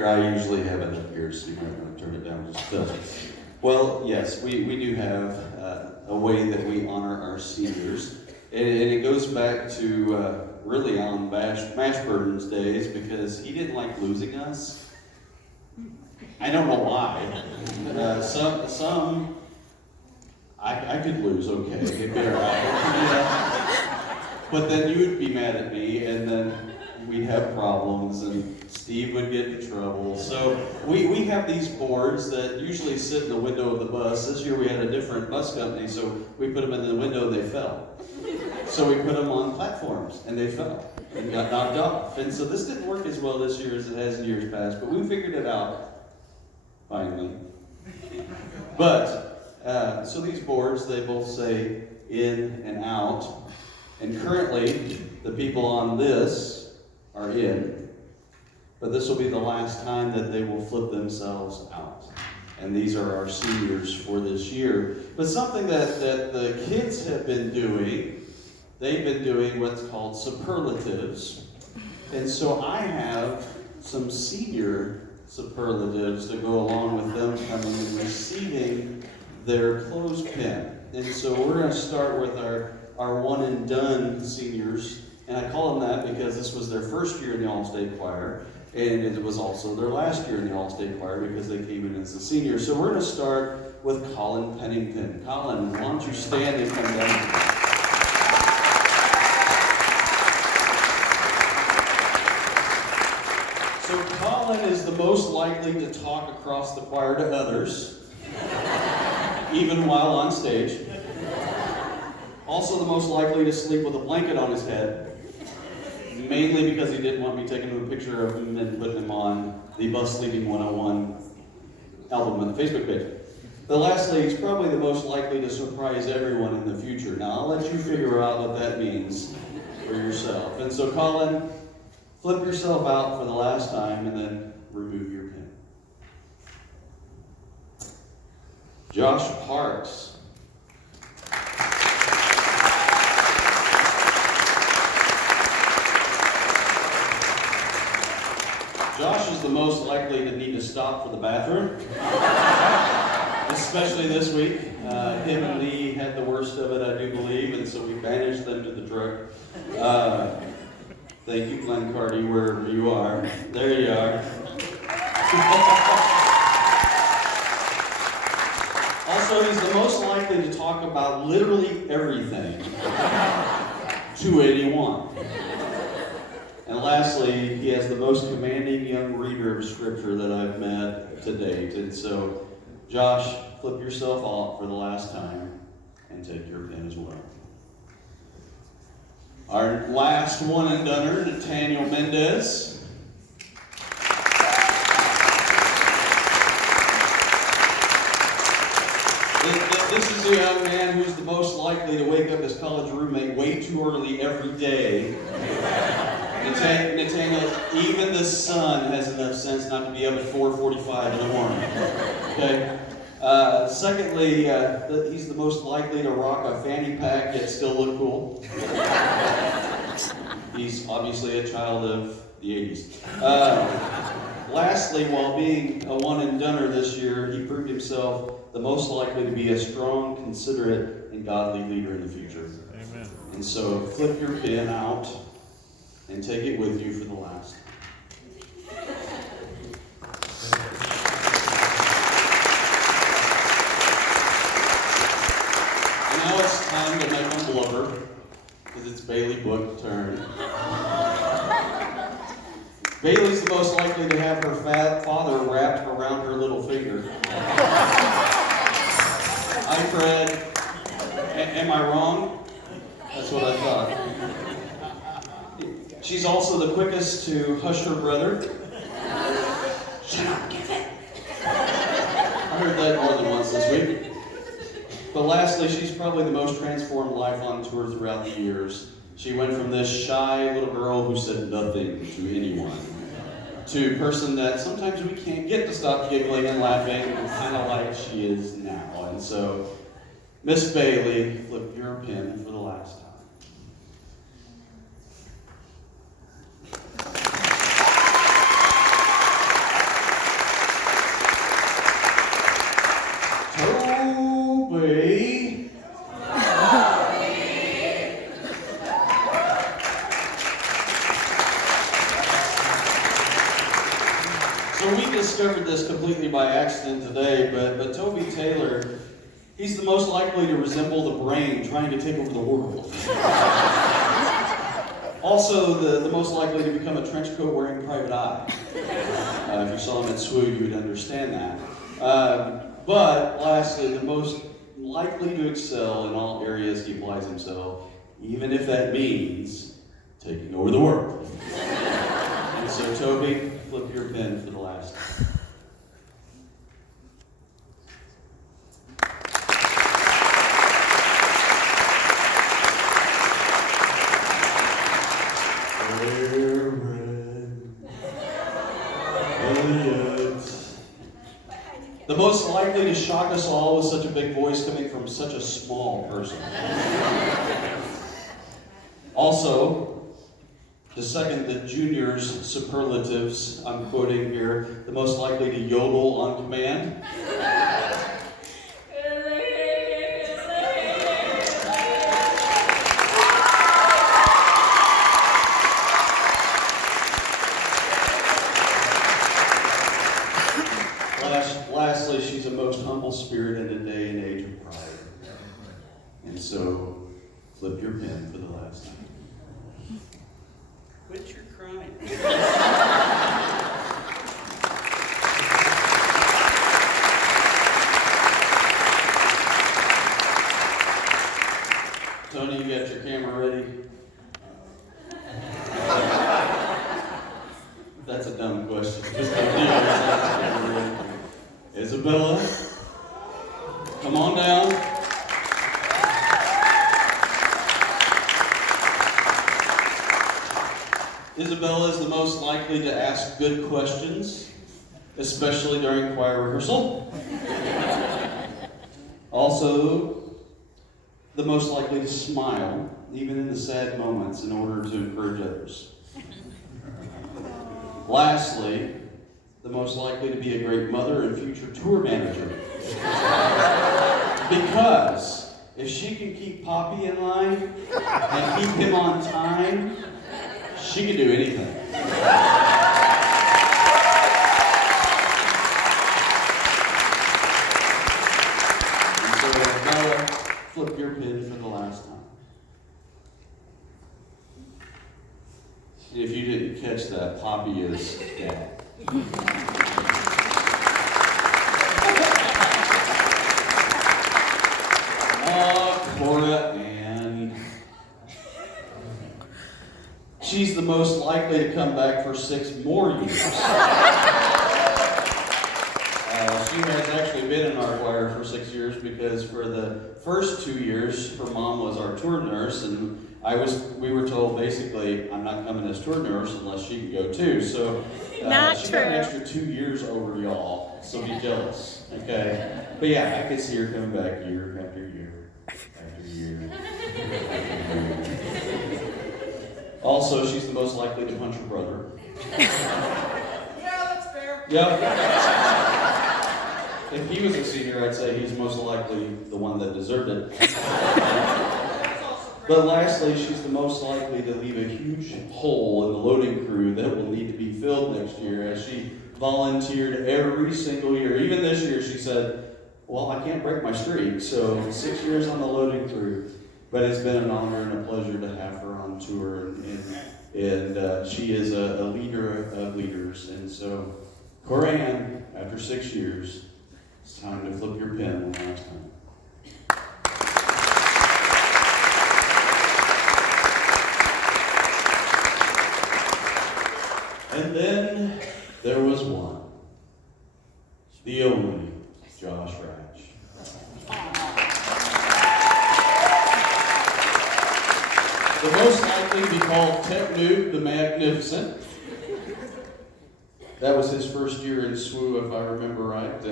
Here, I usually have it up here, so you might want to turn it down just a bit. Well, yes, we do have a way that we honor our seniors. And it goes back to really on Mashburn's days, because he didn't like losing us. I don't know why. Some I could lose, okay, it'd be all right. Yeah. But then you would be mad at me, and then we'd have problems, and Steve would get in trouble. So we have these boards that usually sit in the window of the bus. This year we had a different bus company, so we put them in the window and they fell. So we put them on platforms, and they fell and got knocked off. And so this didn't work as well this year as it has in years past, but we figured it out finally. But so these boards, they both say in and out. And currently, the people on this are in. But this will be the last time that they will flip themselves out. And these are our seniors for this year. But something that the kids have been doing, they've been doing what's called superlatives. And so I have some senior superlatives to go along with them coming and receiving their clothespin. And so we're going to start with our one and done seniors. And I call them that because this was their first year in the All-State Choir. And it was also their last year in the All-State Choir because they came in as a senior. So we're going to start with Colin Pennington. Colin, why don't you stand and come down? So Colin is the most likely to talk across the choir to others, even while on stage. Also the most likely to sleep with a blanket on his head, mainly because he didn't want me taking a picture of him and putting him on the Bus Sleeping 101 album on the Facebook page. But lastly, he's probably the most likely to surprise everyone in the future. Now, I'll let you figure out what that means for yourself. And so, Colin, flip yourself out for the last time and then remove your pin. Josh Parks. Josh is the most likely to need to stop for the bathroom, especially this week. Him and Lee had the worst of it, I do believe, and so we banished them to the truck. Thank you, Glenn Carty, wherever you are. There you are. Also, he's the most likely to talk about literally everything to anyone. And lastly, he has the most commanding young reader of Scripture that I've met to date. And so, Josh, flip yourself off for the last time and take your pen as well. Our last one and doneer, Nathaniel Mendez. This is a young man who's the most likely to wake up his college roommate way too early every day. Nathaniel, even the sun has enough sense not to be up at 4:45 in the morning. Okay. Secondly, he's the most likely to rock a fanny pack yet still look cool. He's obviously a child of the 80s. Lastly, while being a one and doneer this year, he proved himself the most likely to be a strong, considerate, and godly leader in the future. Amen. And so flip your pen out and take it with you for the last. And now it's time to make them blubber, because it's Bailey Book's turn. Bailey's the most likely to have her father wrapped around her little finger. Hi, Fred. Am I wrong? That's what I thought. She's also the quickest to hush her brother. Shut up, give it. I heard that more than once this week. But lastly, she's probably the most transformed life on tour throughout the years. She went from this shy little girl who said nothing to anyone to a person that sometimes we can't get to stop giggling and laughing, kind of like she is now. And so, Miss Bailey, flip your pen for the last time. So we discovered this completely by accident today, but Toby Taylor, he's the most likely to resemble the brain trying to take over the world. Also, the most likely to become a trench coat wearing Private Eye. If you saw him at SWU, you would understand that. But lastly, the most likely to excel in all areas he applies himself, even if that means taking over the world. And so, Toby, flip your pen for the last time. The most likely to shock us all with such a big voice coming from such a small person. Also, to second the juniors' superlatives, I'm quoting here, the most likely to yodel on command. Lastly, she's a most humble spirit in a day and age of pride. And so, flip your pen for the last time. Quit your crying. Tony, you got your camera ready? That's a dumb question. Just don't do it. Isabella, come on down. Isabella is the most likely to ask good questions, especially during choir rehearsal. Also, the most likely to smile, even in the sad moments, in order to encourage others. Lastly, the most likely to be a great mother and future tour manager. Because if she can keep Poppy in line and keep him on time, she can do anything. And so, Bella, flip your pin for the last time. And if you didn't catch that, Poppy is dead. Cora Ann. She's the most likely to come back for 6 more years. She has actually been in our choir for 6 years because for the first 2 years, her mom was our tour nurse, and we were told basically, I'm not coming as tour nurse unless she can go too. So she got an extra 2 years over y'all, so be jealous, okay? But yeah, I could see her coming back year after year after year. Also, she's the most likely to punch her brother. Yeah, that's fair. Yep. If he was a senior, I'd say he's most likely the one that deserved it. But lastly, she's the most likely to leave a huge hole in the loading crew that will need to be filled next year, as she volunteered every single year. Even this year, she said, well, I can't break my streak, so 6 years on the loading crew. But it's been an honor and a pleasure to have her on tour, and she is a leader of leaders. And so, Coran, after 6 years, it's time to flip your pen one last time. And then there was one, the only Josh Ratch. The most likely to be called Tech Noob the Magnificent. That was his first year in SWU, if I remember right,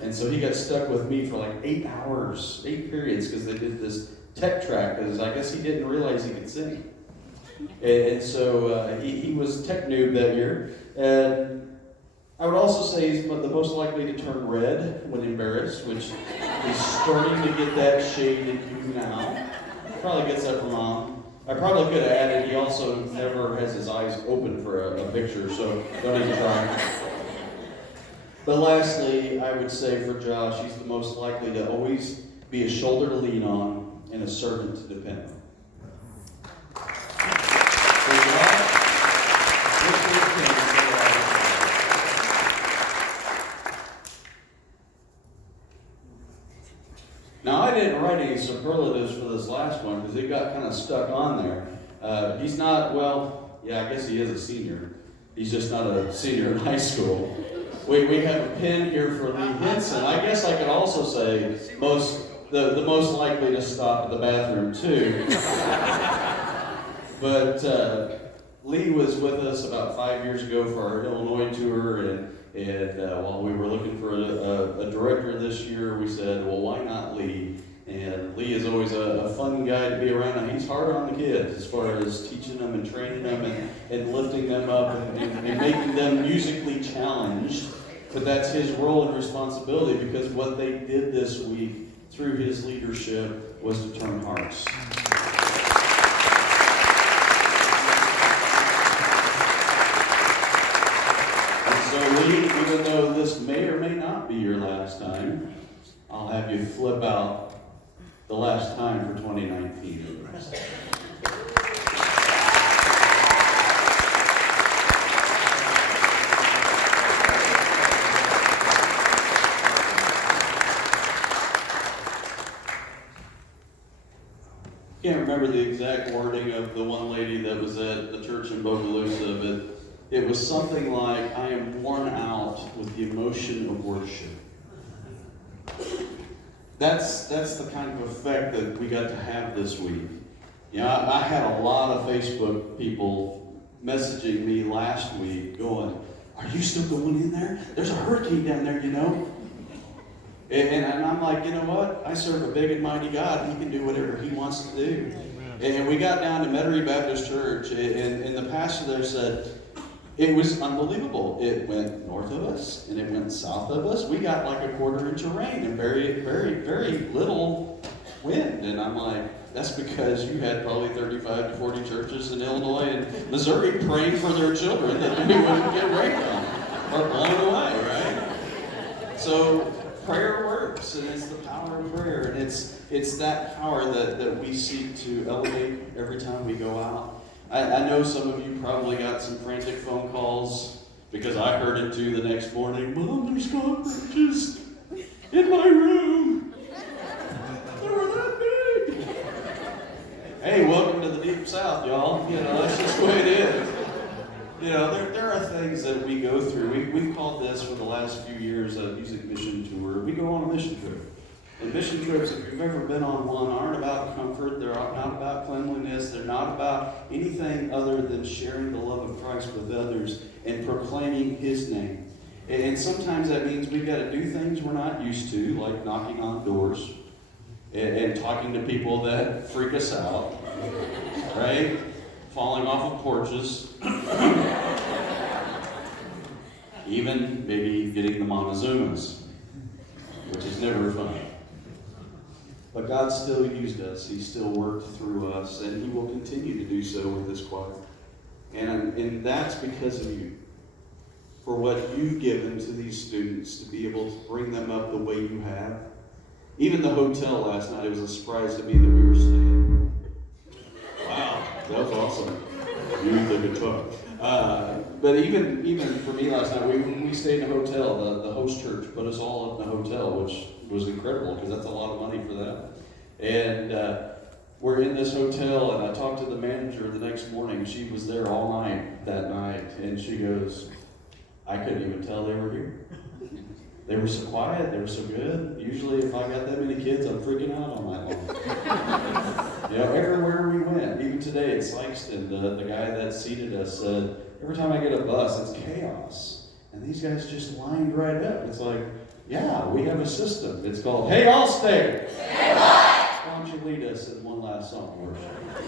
and so he got stuck with me for like 8 hours, 8 periods, because they did this tech track, because I guess he didn't realize he could sing. And so he was Tech Noob that year. And I would also say he's the most likely to turn red when embarrassed, which he's starting to get that shade in hue now. Probably gets that from Mom. I probably could have added, he also never has his eyes open for a picture, so don't even try. But lastly, I would say for Josh, he's the most likely to always be a shoulder to lean on and a servant to depend on. So Josh, this is him. Now, I didn't write any superlatives for this last one because it got kind of stuck on there. He's not, well, yeah, I guess he is a senior. He's just not a senior in high school. We have a pin here for Lee Henson. I guess I could also say the most likely to stop at the bathroom too. But Lee was with us about 5 years ago for our Illinois tour, and while we were looking for a director this year, we said, well, why not Lee? And Lee is always a fun guy to be around, and he's hard on the kids as far as teaching them and training them and lifting them up and making them musically challenged. But that's his role and responsibility, because what they did this week through his leadership was to turn hearts. And so Lee, even though this may or may not be your last time, I'll have you flip out the last time for 2019. Can't remember the exact wording of the one lady that was at the church in Bogalusa, but it was something like, I am worn out with the emotion of worship. That's the kind of effect that we got to have this week. You know, I had a lot of Facebook people messaging me last week going, are you still going in there? There's a hurricane down there, you know? And I'm like, you know what? I serve a big and mighty God. He can do whatever he wants to do. And we got down to Metairie Baptist Church, and the pastor there said, it was unbelievable. It went north of us, and it went south of us. We got like a quarter inch of rain and very, very, very little wind. And I'm like, that's because you had probably 35 to 40 churches in Illinois and Missouri praying for their children that we wouldn't get rained on or blown away, right? So prayer works, and it's the power of prayer, and it's that power that we seek to elevate every time we go out. I know some of you probably got some frantic phone calls, because I heard it too the next morning. Mom, there's cockroaches in my room. They were that big. Hey, welcome to the deep south, y'all. You know, that's just the way it is. You know, there are things that we go through. We've called this for the last few years a music mission tour. We go on a mission trip. And mission trips, if you've ever been on one, aren't about comfort. They're not about cleanliness. They're not about anything other than sharing the love of Christ with others and proclaiming His name. And sometimes that means we've got to do things we're not used to, like knocking on doors and talking to people that freak us out, right? Falling off of porches. Even maybe getting the Montezumas, which is never fun. But God still used us. He still worked through us, and He will continue to do so with this choir. And that's because of you. For what you've given to these students to be able to bring them up the way you have. Even the hotel last night, it was a surprise to me that we were staying. Wow, that was awesome. Use the guitar. But even for me last night, we stayed in a hotel. The host church put us all up in a hotel, which was incredible because that's a lot of money for them. And we're in this hotel, and I talked to the manager the next morning. She was there all night that night, and she goes, I couldn't even tell they were here. They were so quiet, they were so good. Usually if I got that many kids, I'm freaking out all night long. You know, everywhere we went, even today at Sykeston, the guy that seated us said, every time I get a bus, it's chaos. And these guys just lined right up. It's like, yeah, we have a system. It's called, Hey Allstate! Hey, why don't you lead us in one last song, worship?